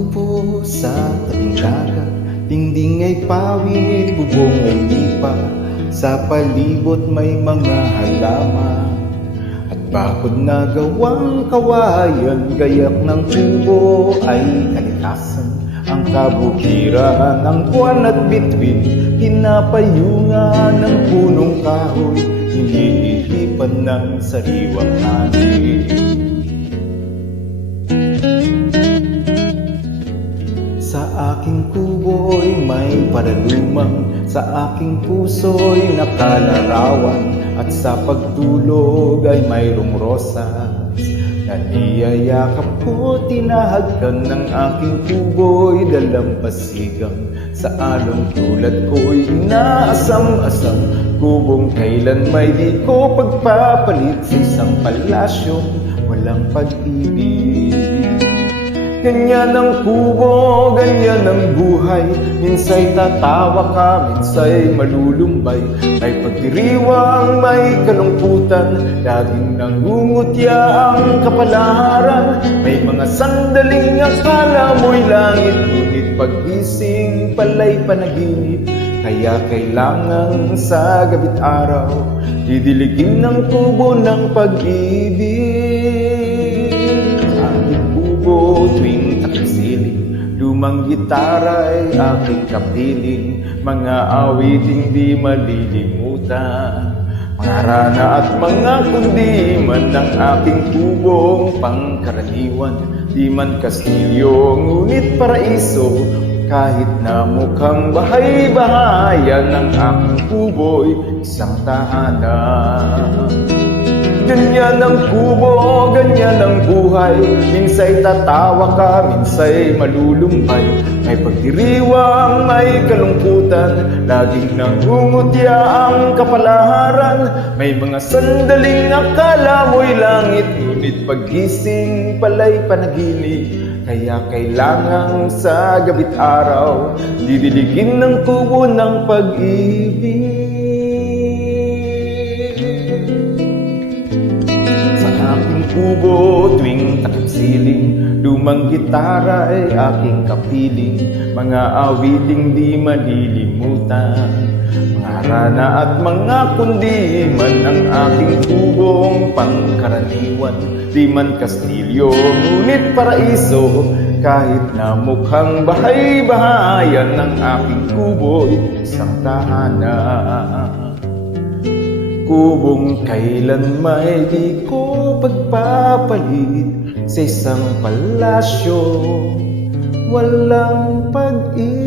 kubo sa tabing dagat, dingding ay pawid, bubong ay lipa. Sa palibot may mga halaman at bakod na gawang kawayan. Gayak ng kubo ay kalikasan, ang kabukiran ng buwan at bituin. Pinapayungan ng punong kahoy, iniihipan ng sariwang hangin. Sa aking kubo'y may paralumang, sa aking puso'y nakalarawan, at sa pagtulog ay mayroong rosas na niyayakap ko. Tinahagkan ng aking kubo'y dalampasigang, sa along tulad ko'y inaasam-asam. Kubong kailan may di ko pagpapalit, sa isang palasyong walang pag-ibig. Ganyan ang kubo, ganyan ang buhay. Minsa'y tatawa ka, minsa'y malulumbay. May pagdiriwang, may kalungkutan, laging nangungutya ang kapalaran. May mga sandaling akala mo'y langit, ngunit paggising pala'y panaginip. Kaya kailangan sa gabi't araw, didiligin ng kubo ng pag-ibig. Tuwing takisiling, lumang gitara ay aking kapiling. Mga awiting di malilimutan, mga rana at mga kundiman ng aking kubong pangkaraniwan. Di man kastilyo, ngunit paraiso, kahit na mukhang bahay-bahayan ng aking kubo'y isang tahanan. Ganyan ang kubo, ganyan ang buhay. Minsa'y tatawa ka, minsa'y malulumbay. May pagdiriwang, may kalungkutan, laging nangungutya ang kapalaran. May mga sandaling akala mo'y langit, ngunit paggising pala'y panaginip. Kaya kailangan sa gabi't araw, didiligin ng kubo ng pag-ibig. Kubo tuwing takip-siling, lumang gitara ay aking kapiling. Mga awiting di malilimutan, mga rana at mga kundiman ang aking kubong pangkaraniwan. Di man kastilyo, ngunit paraiso, kahit na mukhang bahay-bahayan ng aking kubo'y isang tahanan. Kubong kailan may di ko pagpapalit, sa isang palasyo walang pag-ibig.